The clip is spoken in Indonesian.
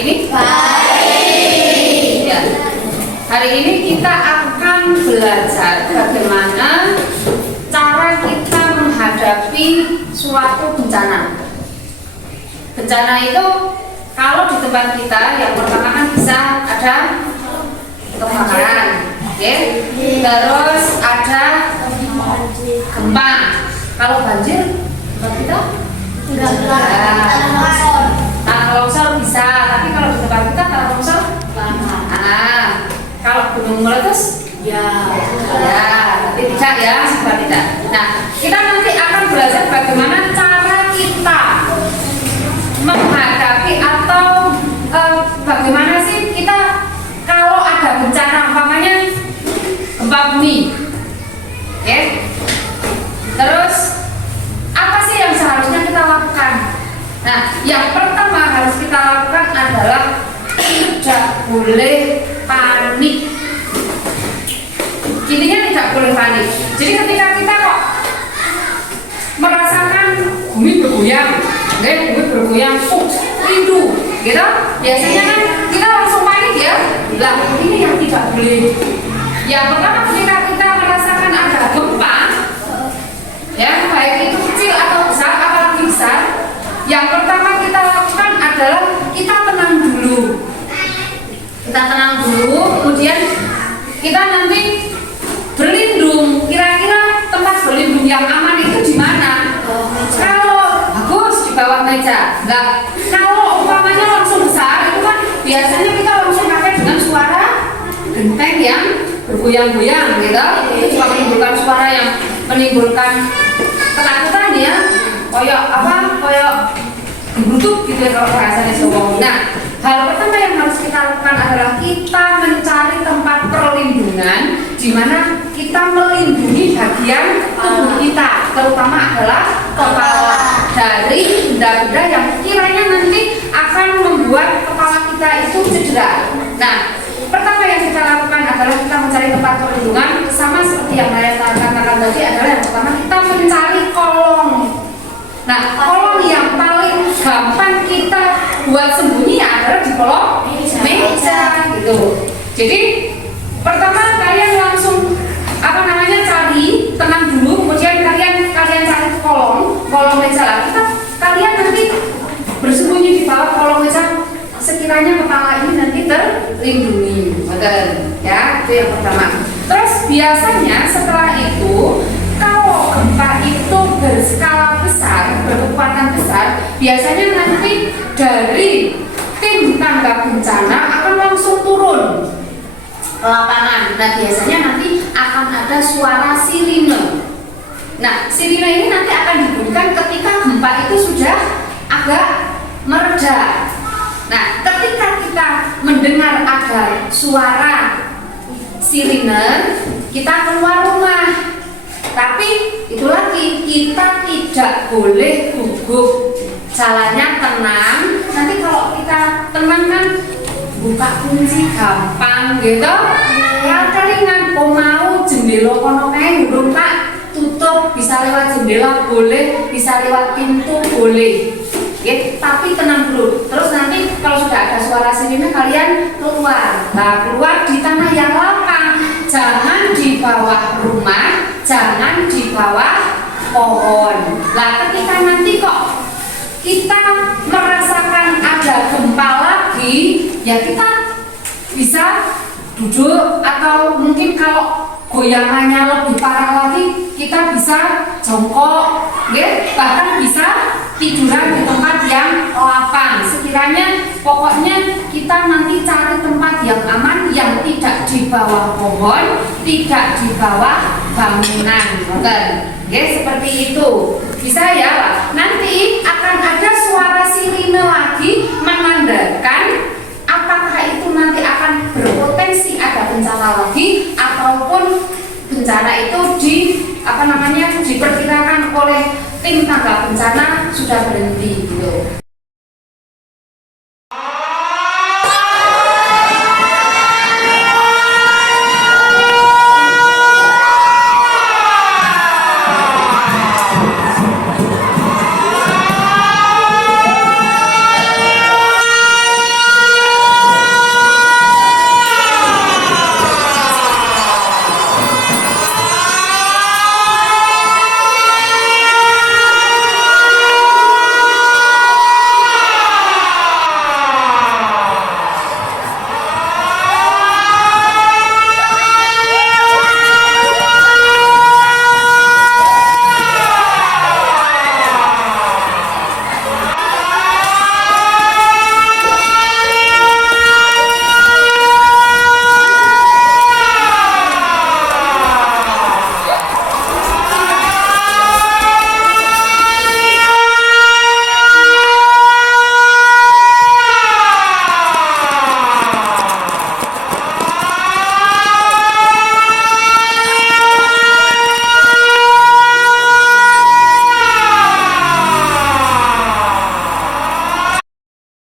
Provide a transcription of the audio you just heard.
ini? Baik. Ya. Hari ini kita akan belajar bagaimana cara kita menghadapi suatu bencana. Bencana itu kalau di tempat kita yang pertama kan bisa ada kebakaran, oke? Terus ada gempa. Kalau banjir tempat kita tanah longsor bisa, tapi kalau di tempat kita tanah longsor kalau gunung meletus ya tapi tidak ya, sebab tidak. Nah, kita nanti akan belajar bagaimana cara kita menghadapi atau bagaimana sih kita kalau ada bencana umpamanya gempa bumi, oke? Terus apa sih yang seharusnya kita lakukan? Nah, yang pertama harus kita lakukan adalah tidak boleh panik. Intinya tidak boleh panik. Jadi ketika kita kok merasakan bumi bergoyang, bumi bergoyang, rindu, gitu, biasanya kan kita langsung panik ya. Lah, ini yang tidak boleh. Yang pertama ketika kita merasakan ada gempa, ya baik itu kecil atau besar, apalagi besar, yang pertama kita lakukan adalah kita tenang dulu. Kita tenang dulu, kemudian kita nanti berlindung. Kira-kira tempat berlindung yang aman itu di mana? Kalau bagus di bawah meja. Nah, kalau umpamanya langsung besar itu kan biasanya kita langsung pakai dengan suara genteng yang bergoyang-goyang, gitu. Itu juga menimbulkan suara yang menimbulkan ketakutan ya. Koyok gerutuk gitu ya kalau bahasanya Jawa. Nah, hal pertama yang harus kita lakukan adalah kita mencari tempat perlindungan di mana kita melindungi bagian tubuh kita, terutama adalah kepala dari benda-benda yang kiranya nanti akan membuat kepala kita itu cedera. Nah, pertama yang kita lakukan adalah kita mencari tempat perlindungan, sama seperti yang saya katakan tadi adalah yang pertama kita mencari kolong. Nah, kolong yang paling gampang kita buat sembunyi adalah di kolong meja gitu. Jadi pertama kalian langsung cari, tenang dulu, kemudian kalian cari kolong meja lah. Kalian nanti bersembunyi di bawah kolong meja, sekiranya kepala ini nanti terlindungi, betul ya, itu yang pertama. Terus biasanya setelah itu kalau gempa itu berskala besar, berkekuatan besar, biasanya nanti dari tim tangga bencana akan langsung turun ke lapangan. Nah, biasanya nanti akan ada suara sirine. Nah, sirine ini nanti akan dibunyikan ketika gempa itu sudah agak mereda. Nah, ketika kita mendengar ada suara sirine, kita keluar rumah. Tapi itu lagi, kita tidak boleh gugup, jalannya tenang. Nanti kalau kita tenang kan buka kunci gampang gitu. Ya keringan, mau jendela kono kae urung tak tutup, bisa lewat jendela boleh, bisa lewat pintu boleh. Ya, tapi tenang dulu. Terus nanti kalau sudah ada suara sirine kalian keluar. Nah, keluar di tanah yang lapang. Jangan di bawah rumah, jangan di bawah pohon. Nah, ketika nanti kok kita merasakan ada gempa lagi, ya kita bisa duduk, atau mungkin kalau goyangannya lebih parah lagi, kita bisa jongkok, bahkan bisa tiduran di tempat yang lapang. Sekiranya pokoknya kita nanti cari tempat yang aman, yang tidak di bawah pohon, tidak di bawah bangunan, seperti itu. Bisa ya, nanti akan ada suara sirine lagi menandakan apakah itu nanti akan berpotensi ada bencana lagi, ataupun bencana itu diperkirakan oleh tim tangga bencana sudah berhenti gitu.